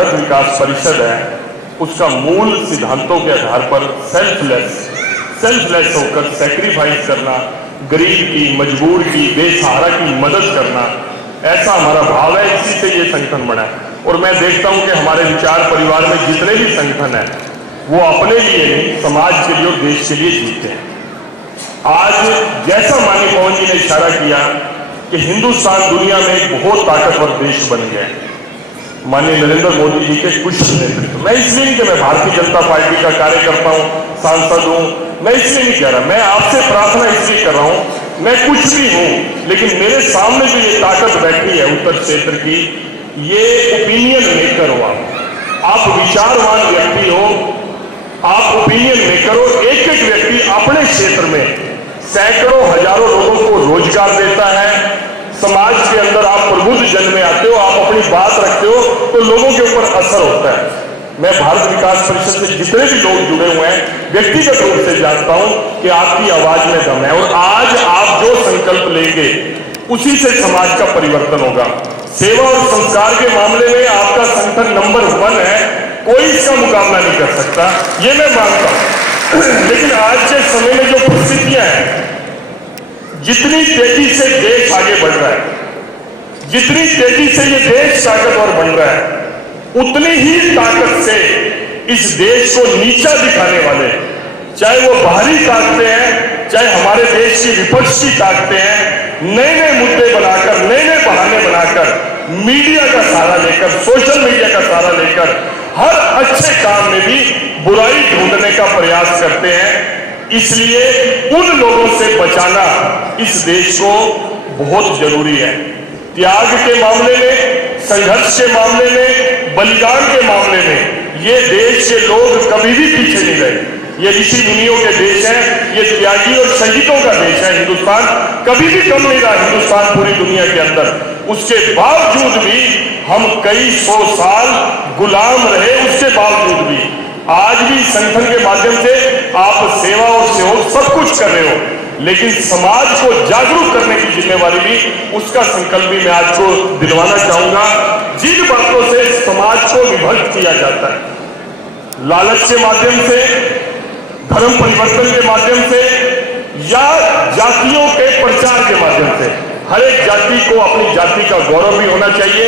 भारत विकास परिषद है उसका मूल सिद्धांतों के आधार पर सेल्फलेस होकर सैक्रिफाइस करना, गरीब की, मजबूर की, बेसहारा की मदद करना, ऐसा हमारा भाव है। इसी से ये संगठन बना है। और मैं देखता हूं कि हमारे विचार परिवार में जितने भी संगठन है वो अपने लिए नहीं, समाज के लिए और देश के लिए जीते हैं। आज जैसा माननीय पवन जी ने इशारा किया कि हिंदुस्तान दुनिया में एक बहुत ताकतवर देश बन गया है माननीय नरेंद्र मोदी जी के कुशल नेतृत्व। मैं इसलिए नहीं कि मैं भारतीय जनता पार्टी का कार्यकर्ता हूं, सांसद हूं, मैं इसलिए नहीं कह रहा, मैं आपसे प्रार्थना इसलिए कर रहा हूं, मैं कुछ भी हूं, लेकिन मेरे सामने जो ये ताकत बैठी है उत्तर क्षेत्र की, ये ओपिनियन मेकर हो, आप विचारवान व्यक्ति हो, आप ओपिनियन मेकर हो। एक एक व्यक्ति अपने क्षेत्र में सैकड़ों हजारों लोगों को रोजगार देता है। समाज के अंदर आप प्रबुद्ध जन में आते हो, आप अपनी बात रखते हो तो लोगों के ऊपर असर होता है। मैं भारत विकास परिषद से जितने भी लोग जुड़े हुए हैं व्यक्तिगत रूप से जानता हूं कि आपकी आवाज में दम है और आज आप जो संकल्प लेंगे उसी से समाज का परिवर्तन होगा। सेवा और संस्कार के मामले में आपका संगठन नंबर 1 है, कोई इसका मुकाबला नहीं कर सकता, ये मैं मानता हूं। लेकिन आज के समय में जो परिस्थितियां हैं, जितनी तेजी से देश आगे बढ़ रहा है, जितनी तेजी से ये देश ताकतवर बन रहा है, उतनी ही ताकत से इस देश को नीचा दिखाने वाले, चाहे वो बाहरी ताकतें हैं, चाहे हमारे देश की विपक्ष की ताकतें हैं, नए नए मुद्दे बनाकर, नए नए बहाने बनाकर, मीडिया का सहारा लेकर, सोशल मीडिया का सहारा लेकर हर अच्छे काम में भी बुराई ढूंढने का प्रयास करते हैं। इसलिए उन लोगों से बचाना इस देश को बहुत जरूरी है। त्याग के मामले में, संघर्ष के मामले में, बलिदान के मामले में ये देश के लोग कभी भी पीछे नहीं रहे। ये ऋषि मुनियों के देश है, ये त्यागी और शहीदों का देश है। हिंदुस्तान कभी भी कम नहीं रहा, हिंदुस्तान पूरी दुनिया के अंदर। उसके बावजूद भी हम कई 100 साल गुलाम रहे, उसके बावजूद भी आज भी संगठन के माध्यम से आप सेवा और सहयोग सब कुछ कर रहे हो, लेकिन समाज को जागरूक करने की जिम्मेवारी भी, उसका संकल्प भी मैं आज को दिलवाना चाहूंगा। जिन बातों से समाज को विभक्त किया जाता है, लालच के माध्यम से, धर्म परिवर्तन के माध्यम से या जातियों के प्रचार के माध्यम से, हर एक जाति को अपनी जाति का गौरव भी होना चाहिए,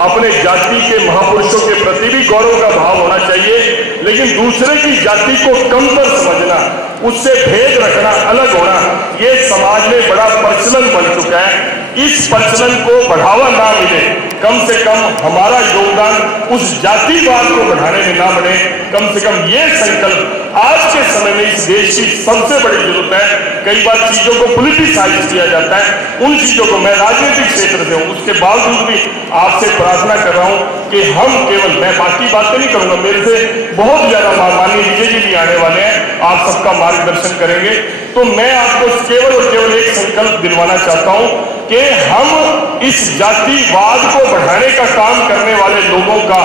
अपने जाति के महापुरुषों के प्रति भी गौरव का भाव होना चाहिए, लेकिन दूसरे की जाति को कमतर समझना, उससे भेद रखना, अलग होना, ये समाज में बड़ा प्रचलन बन चुका है। इस प्रचलन को बढ़ावा ना मिले, कम से कम हमारा योगदान उस जातिवाद को बढ़ाने में ना बने। कम से कम ये संकल्प आज के समय में इस देश की सबसे बड़ी जरूरत है। कई बार चीजों को पॉलिटिसाइज किया जाता है, उन चीजों को, मैं राजनीतिक क्षेत्र से हूं, उसके बावजूद भी आपसे प्रार्थना कर रहा हूं कि हम केवल, मैं बाकी बातें नहीं करूंगा, मेरे से बहुत ज्यादा माननीय विजय जी भी आने वाले हैं, आप सबका मार्गदर्शन करेंगे, तो मैं आपको केवल और केवल एक संकल्प दिलवाना चाहता हूं कि हम इस जातिवाद को बढ़ाने का काम करने वाले लोगों का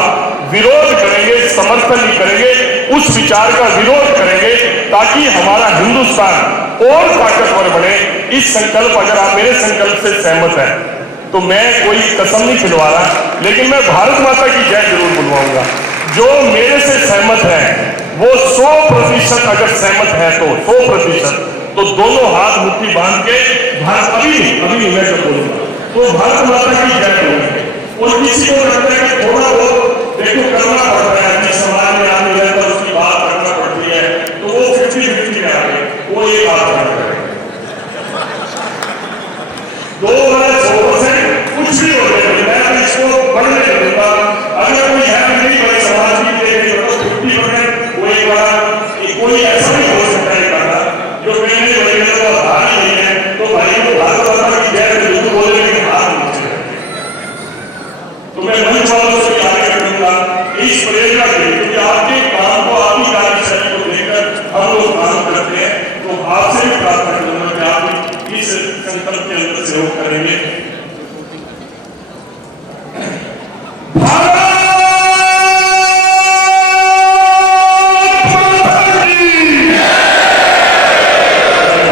विरोध करेंगे, समर्थन नहीं करेंगे, उस विचार का विरोध करेंगे ताकि हमारा हिंदुस्तान और ताकतवर बने। इस संकल्प, अगर आप मेरे संकल्प से सहमत हैं तो मैं कोई कसम नहीं खिलवा रहा, लेकिन मैं भारत माता की जय जरूर बुलवाऊंगा। जो मेरे से सहमत है वो 100% अगर सहमत है तो 100%, तो दोनों हाथ मुट्ठी बांध के भारत, अभी मैं जब बोलूंगा तो भारत माता की जय बोलूंगे। और किसी को लगता है कि थोड़ा बहुत देखो करना पड़ता है, अपने समाज में आने रहता है, उसकी बात करना पड़ती है, तो वो 50-50 में आ गए, वो ये बात करना करें 2% कुछ भी हो गया, मैं इसको बढ़ने दूंगा। अगर कोई है नहीं बड़े समाज की देखेंगे तो 50% वो एक बार कोई ऐसा नहीं हो सकता है करना जो कहने लगे तो हार नहीं है, तो भाई को भारत माता की जय जरूर बोले, लेकिन हार नहीं है। तो मैं मंच वालों से आगे करूंगा इस प्रेरणा से, क्योंकि आपके काम को, आपकी कार्यशैली को देखकर हम लोग काम करते हैं, तो आपसे भी प्रार्थना करूंगा कि आप इस संकल्प के अंदर सहयोग करेंगे।